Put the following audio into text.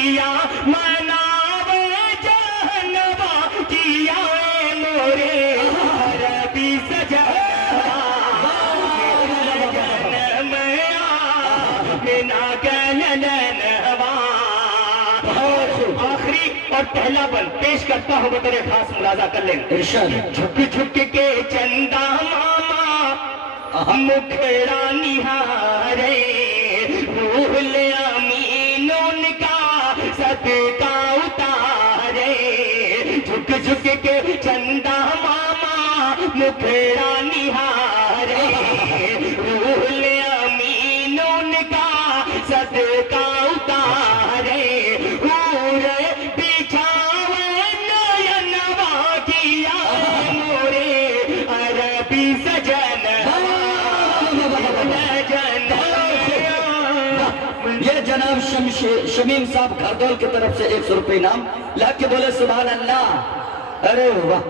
किया मनावे जहनवा किया मोरे अरबी सजना जन्म बिना कहनवा। आखिरी और पहला बल पेश करता हूँ, बतौर खास मुलाजा कर लें। झुक झुक के चंदा मामा मुखड़ा निहारे भूल अमीनों का सदका उतारे। झुक झुक के चंदा मामा मुखड़ा निहारे भूल अमीनों का सदका उतारे। पूरे बिछावे नयनवा किया मोरे अरबी सजन। ये जनाब शमीम साहब घरदौल की तरफ से 100 रुपये इनाम। लग के बोले सुभान अल्लाह। अरे वाह।